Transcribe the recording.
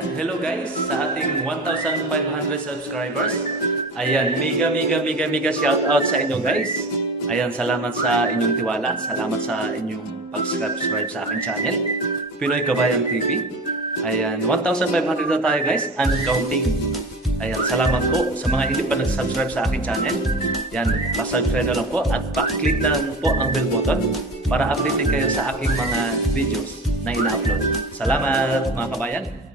Ayan, hello guys sa ating 1,500 subscribers. Ayan, mega shout out sa inyo guys. Ayan, salamat sa inyong tiwala, salamat sa inyong pag-subscribe sa aking channel, Pinoy Kabayan TV. Ayan, 1,500 na tayo guys, and counting. Ayan, salamat po sa mga hindi pa nag-subscribe sa aking channel. Ayan, pa-subscribe na lang po at pa-click na lang po ang bell button para update kayo sa aking mga videos na ina-upload. Salamat mga kabayan!